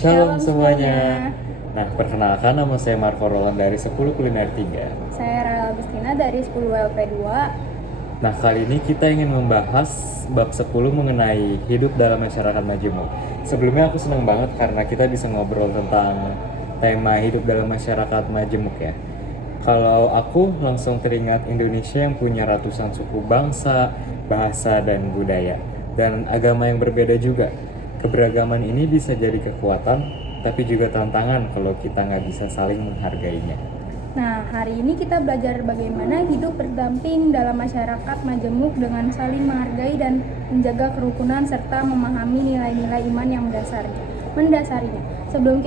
Shalom semuanya. Nah, perkenalkan nama saya Marco Roland dari 10 Kuliner 3. Saya Rara Agustina dari 10 LP2. Nah, kali ini kita ingin membahas bab 10 mengenai hidup dalam masyarakat majemuk. Sebelumnya aku senang banget karena kita bisa ngobrol tentang tema hidup dalam masyarakat majemuk ya. Kalau aku langsung teringat Indonesia yang punya ratusan suku bangsa, bahasa, dan budaya. Dan agama yang berbeda juga. Keberagaman ini bisa jadi kekuatan, tapi juga tantangan kalau kita nggak bisa saling menghargainya. Nah, hari ini kita belajar bagaimana hidup berdamping dalam masyarakat majemuk dengan saling menghargai dan menjaga kerukunan serta memahami nilai-nilai iman yang mendasarinya. Sebelum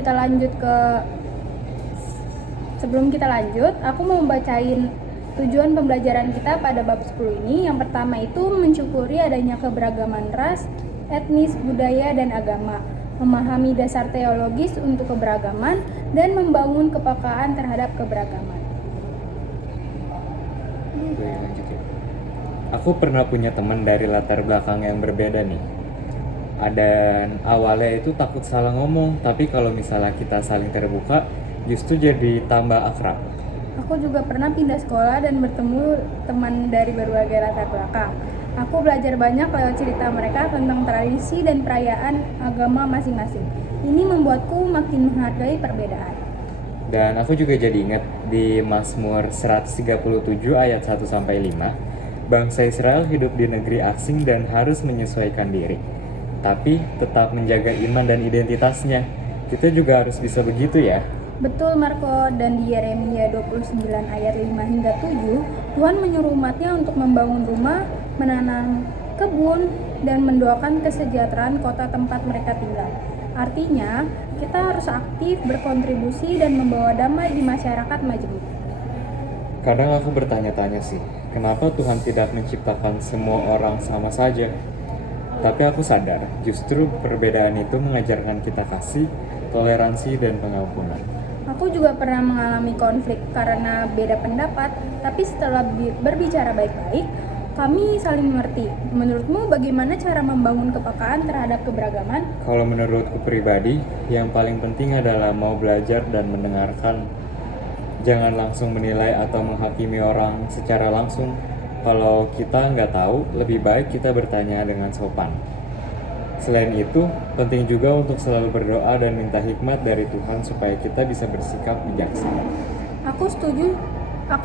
kita lanjut, aku mau membacain tujuan pembelajaran kita pada bab 10 ini. Yang pertama itu mensyukuri adanya keberagaman ras, etnis, budaya, dan agama, memahami dasar teologis untuk keberagaman, dan membangun kepekaan terhadap keberagaman. Aku pernah punya teman dari latar belakang yang berbeda nih. Dan awalnya itu takut salah ngomong, tapi kalau misalnya kita saling terbuka, justru jadi tambah akrab. Aku juga pernah pindah sekolah dan bertemu teman dari berbagai latar belakang. Aku belajar banyak lewat cerita mereka tentang tradisi dan perayaan agama masing-masing. Ini membuatku makin menghargai perbedaan. Dan aku juga jadi ingat di Mazmur 137 ayat 1-5, bangsa Israel hidup di negeri asing dan harus menyesuaikan diri, tapi tetap menjaga iman dan identitasnya. Kita juga harus bisa begitu ya. Betul Marco, dan di Yeremia 29 ayat 5 hingga 7, Tuhan menyuruh umatnya untuk membangun rumah, menanam kebun, dan mendoakan kesejahteraan kota tempat mereka tinggal. Artinya, kita harus aktif berkontribusi dan membawa damai di masyarakat majemuk. Kadang aku bertanya-tanya sih, kenapa Tuhan tidak menciptakan semua orang sama saja? Tapi aku sadar, justru perbedaan itu mengajarkan kita kasih, toleransi, dan pengampunan. Aku juga pernah mengalami konflik karena beda pendapat, tapi setelah berbicara baik-baik, kami saling mengerti. Menurutmu bagaimana cara membangun kepekaan terhadap keberagaman? Kalau menurutku pribadi, yang paling penting adalah mau belajar dan mendengarkan. Jangan langsung menilai atau menghakimi orang secara langsung. Kalau kita nggak tahu, lebih baik kita bertanya dengan sopan. Selain itu, penting juga untuk selalu berdoa dan minta hikmat dari Tuhan supaya kita bisa bersikap bijaksana. Aku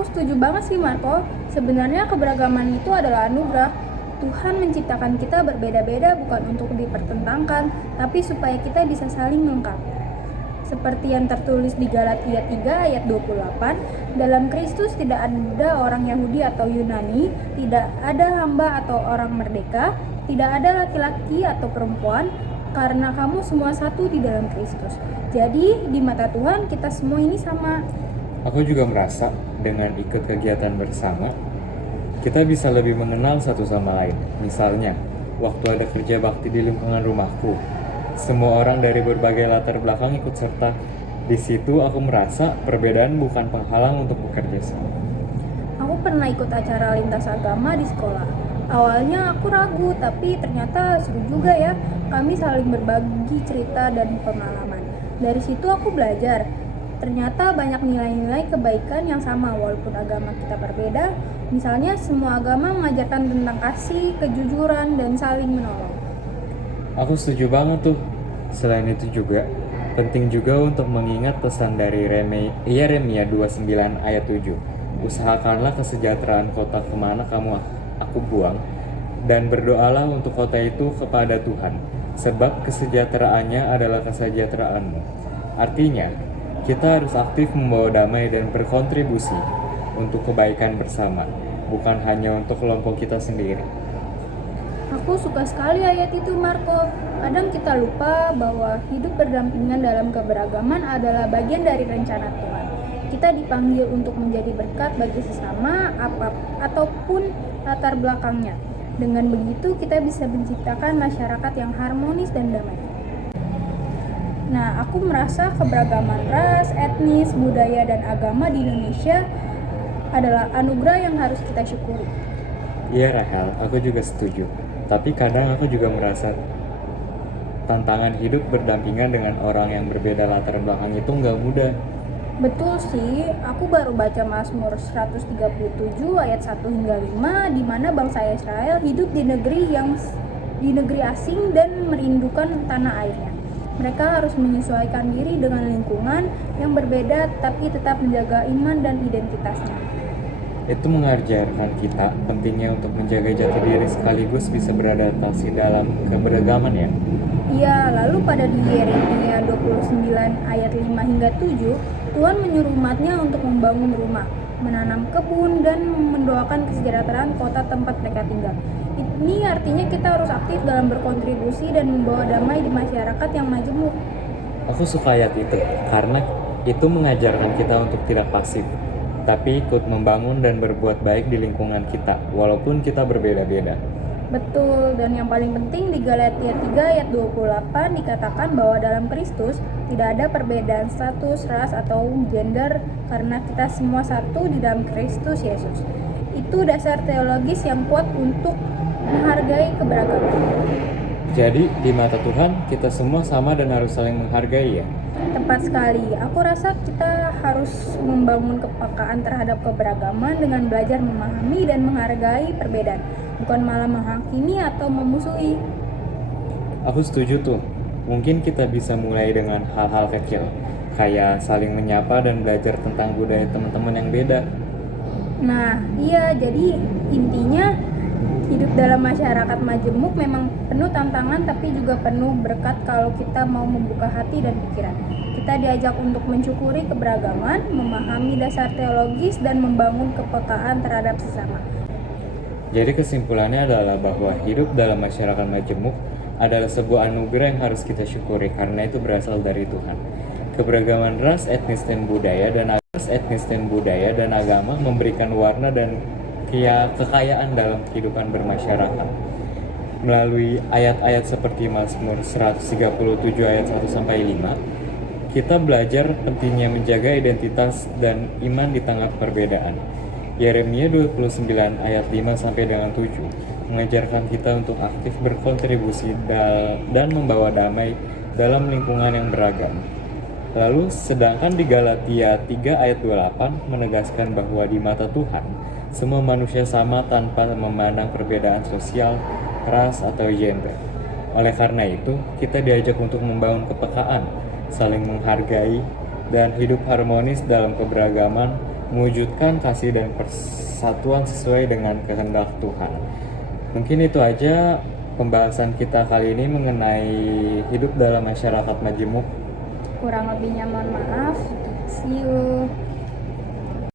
setuju banget sih Marco. Sebenarnya keberagaman itu adalah anugerah. Tuhan menciptakan kita berbeda-beda bukan untuk dipertentangkan, tapi supaya kita bisa saling melengkapi. Seperti yang tertulis di Galatia 3 ayat 28, dalam Kristus tidak ada orang Yahudi atau Yunani, tidak ada hamba atau orang merdeka, tidak ada laki-laki atau perempuan, karena kamu semua satu di dalam Kristus. Jadi di mata Tuhan kita semua ini sama. Aku juga merasa dengan ikut kegiatan bersama, kita bisa lebih mengenal satu sama lain. Misalnya, waktu ada kerja bakti di lingkungan rumahku, semua orang dari berbagai latar belakang ikut serta. Di situ aku merasa perbedaan bukan penghalang untuk bekerja sama. Aku pernah ikut acara lintas agama di sekolah. Awalnya aku ragu, tapi ternyata seru juga ya. Kami saling berbagi cerita dan pengalaman. Dari situ aku belajar. Ternyata banyak nilai-nilai kebaikan yang sama walaupun agama kita berbeda. Misalnya semua agama mengajarkan tentang kasih, kejujuran, dan saling menolong. Aku setuju banget tuh. Selain itu juga, penting juga untuk mengingat pesan dari Yeremia 29 ayat 7. Usahakanlah kesejahteraan kota kemana aku buang, dan berdoalah untuk kota itu kepada Tuhan, sebab kesejahteraannya adalah kesejahteraanmu. Artinya, kita harus aktif membawa damai dan berkontribusi untuk kebaikan bersama, bukan hanya untuk kelompok kita sendiri. Aku suka sekali ayat itu Marco. Kadang kita lupa bahwa hidup berdampingan dalam keberagaman adalah bagian dari rencana Tuhan. Kita dipanggil untuk menjadi berkat bagi sesama ataupun latar belakangnya. Dengan begitu kita bisa menciptakan masyarakat yang harmonis dan damai. Nah, aku merasa keberagaman ras, etnis, budaya, dan agama di Indonesia adalah anugerah yang harus kita syukuri. Iya Rahel, aku juga setuju. Tapi kadang aku juga merasa tantangan hidup berdampingan dengan orang yang berbeda latar belakang itu nggak mudah. Betul sih, aku baru baca Mazmur 137 ayat 1 hingga 5 di mana bangsa Israel hidup di negeri asing dan merindukan tanah airnya. Mereka harus menyesuaikan diri dengan lingkungan yang berbeda tapi tetap menjaga iman dan identitasnya. Itu mengajarkan kita pentingnya untuk menjaga jati diri sekaligus bisa beradaptasi dalam keberagaman ya. Iya, lalu pada di Yeremia 29 ayat 5 hingga 7, Tuhan menyuruh umatnya untuk membangun rumah, menanam kebun, dan mendoakan kesejahteraan kota tempat mereka tinggal. Ini artinya kita harus aktif dalam berkontribusi dan membawa damai di masyarakat yang majemuk. Aku suka ayat itu karena itu mengajarkan kita untuk tidak pasif, tapi ikut membangun dan berbuat baik di lingkungan kita, walaupun kita berbeda-beda. Betul, dan yang paling penting di Galatia 3 ayat 28 dikatakan bahwa dalam Kristus tidak ada perbedaan status, ras, atau gender karena kita semua satu di dalam Kristus Yesus. Itu dasar teologis yang kuat untuk menghargai keberagaman. Jadi di mata Tuhan kita semua sama dan harus saling menghargai ya. Tepat sekali, aku rasa kita harus membangun kepekaan terhadap keberagaman dengan belajar memahami dan menghargai perbedaan, bukan malah menghakimi atau memusuhi. Aku setuju tuh. Mungkin kita bisa mulai dengan hal-hal kecil, kayak saling menyapa dan belajar tentang budaya teman-teman yang beda. Nah, iya, jadi intinya hidup dalam masyarakat majemuk memang penuh tantangan tapi juga penuh berkat kalau kita mau membuka hati dan pikiran. Kita diajak untuk mensyukuri keberagaman, memahami dasar teologis, dan membangun kepekaan terhadap sesama. Jadi kesimpulannya adalah bahwa hidup dalam masyarakat majemuk adalah sebuah anugerah yang harus kita syukuri karena itu berasal dari Tuhan. Keberagaman ras, etnis, dan budaya dan agama memberikan warna dan kekayaan dalam kehidupan bermasyarakat. Melalui ayat-ayat seperti Mazmur 137 ayat 1-5, kita belajar pentingnya menjaga identitas dan iman di tengah perbedaan. Yeremia 29 ayat 5-7 mengajarkan kita untuk aktif berkontribusi dan membawa damai dalam lingkungan yang beragam. Lalu sedangkan di Galatia 3 ayat 28 menegaskan bahwa di mata Tuhan semua manusia sama tanpa memandang perbedaan sosial, ras, atau gender. Oleh karena itu, kita diajak untuk membangun kepekaan, saling menghargai, dan hidup harmonis dalam keberagaman, mewujudkan kasih dan persatuan sesuai dengan kehendak Tuhan. Mungkin itu aja pembahasan kita kali ini mengenai hidup dalam masyarakat majemuk. Kurang lebihnya mohon maaf. See you.